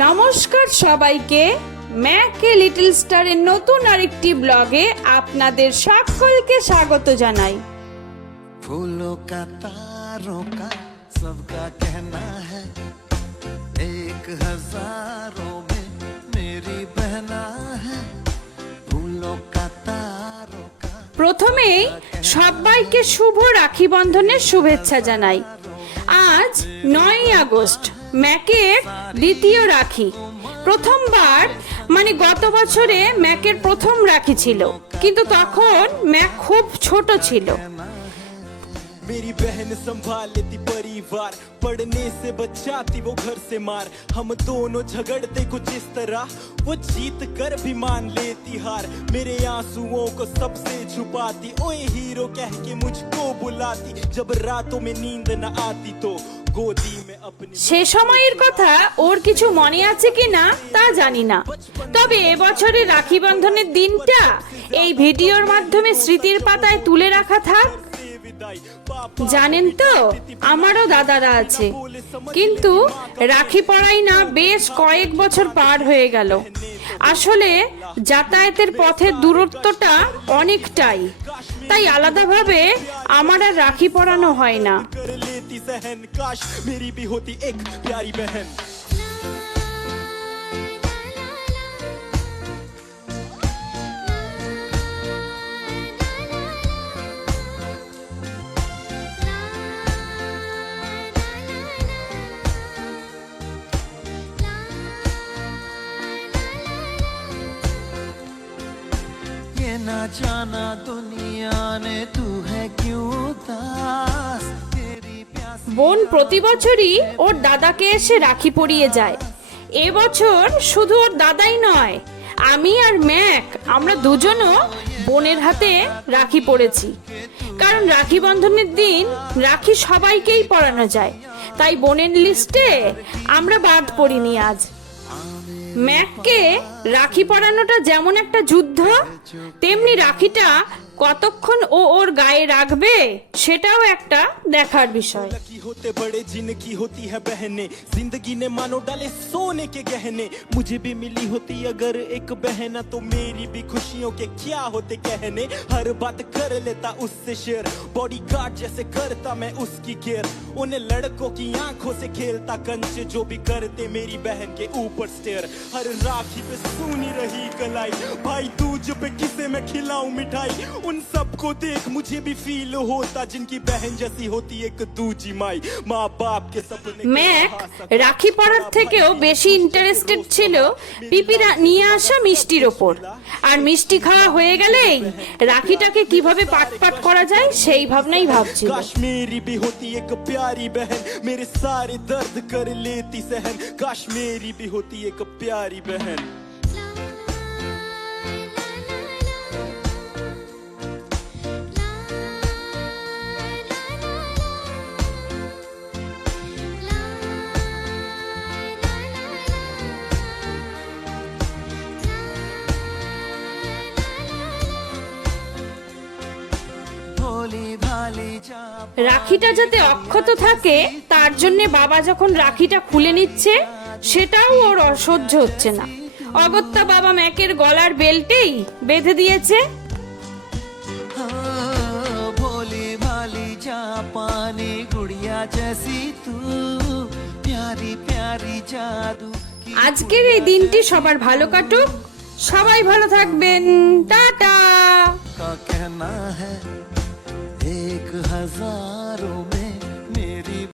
নমস্কার সবাইকে, ম্যাকে লিটল স্টারের নতুন আরেকটি ব্লগে আপনাদের সকলকে স্বাগত জানাই। फूलों का तारों का सबका कहना है, एक हजारों में मेरी बहना है, फूलों का तारों का। প্রথমেই সবাইকে শুভ রাখি বন্ধনের শুভেচ্ছা জানাই। আজ 9ই আগস্ট, ম্যাকের দ্বিতীয় রাখি। প্রথমবার মানে গত বছরে ম্যাকের প্রথম রাখি ছিল, কিন্তু তখন ম্যাক খুব ছোট ছিল। मेरी बहन संभाल लेती परिवार, पढ़ने से बचाती वो घर से मार। हम दोनों झगड़ते कुछ इस तरह, वो जीत कर भी मान लेती हार। मेरे आंसुओं को सबसे छुपाती, ओए हीरो कह के मुझको बुलाती। जब रातों में नींद न आती तो गोदी में अपनी। সে সময়ের কথা ওর কিছু মনে আছে কিনা তা জানি না, তবে এবছরের রাখি বন্ধনের দিনটা এই ভিডিওর মাধ্যমে স্মৃতির পাতায় তুলে রাখা থাক। জানেন তো, আমারও দাদারা আছে, কিন্তু রাখি পড়াই না বেশ কয়েক বছর পার হয়ে গেল। আসলে যাতায়াতের পথের দূরত্বটা অনেকটাই, তাই আলাদাভাবে আমার আর রাখি পরানো হয় না। कर लेती सहन, काश मेरी भी होती एक प्यारी बहन। ये ना जाना दुनिया ने तू है क्यों उदास, तेरी प्यास। বোন প্রতি বছরই ওর দাদাকে এসে রাখি পরিয়ে যায়। এবছর শুধু ওর দাদাই নয়, আমি আর ম্যাক আমরা দুজনও বোনের হাতে রাখি পরেছি। কারণ রাখি বন্ধনের দিন রাখি সবাইকেই পরানো যায়, তাই বোনের লিস্টে আমরা বাদ পড়িনি আজ। ম্যাককে রাখি পরানোটা যেমন একটা যুদ্ধ, তেমনি রাখিটা কতক্ষণ ও ওর গায়ে রাখবে সেটাও একটা দেখার বিষয়। लकी होते बड़े जिनकी होती है बहनें, जिंदगी ने मानो डाले सोने के गहने। मुझे भी मिली होती अगर एक बहन, तो मेरी भी खुशियों के क्या होते कहने। हर बात कर लेता उससे शेयर, बॉडी गार्ड जैसे करता मैं उसकी केयर। उन लड़कों की आंखों से खेलता कंच, जो भी करते मेरी बहन के ऊपर स्टेयर। हर राखी पे सुनी रही कलाई, भाई दूज पे किसे मैं खिलाऊं मिठाई। उन सबको देख मुझे भी फील होता, जिनकी बहन जैसी होती एक दूजी माई। माँ बाप के सपने ম্যাক রাখি পরার থেকেও বেশি ইন্টারেস্টেড ছিল পিপিরা নিয়ে আসা মিষ্টির ওপর। আর মিষ্টি খাওয়া হয়ে গেলেই রাখিটাকে কিভাবে পাট পাট করা যায় সেই ভাবনাই ভাবছিল। काश मेरी भी होती एक प्यारी बहन, मेरे सारे दर्द कर लेती सहन। काश मेरी भी होती एक प्यारी बहन। भोली भाली जा রাখিটা যাতে অক্ষত থাকে তার জন্য বাবা যখন রাখিটা খুলে নিচ্ছে সেটাও ওর অসহ্য হচ্ছে না। অগত্যা বাবা ম্যাকের গলার বেল্টেই বেঁধে দিয়েছে। हाँ, भोली भाली जापानी गुड़िया जैसी तू, प्यारी प्यारी जादू की। আজকের এই দিনটি সবার ভালো কাটুক, সবাই ভালো থাকবেন, টাটা। का कहना है, एक हजारों में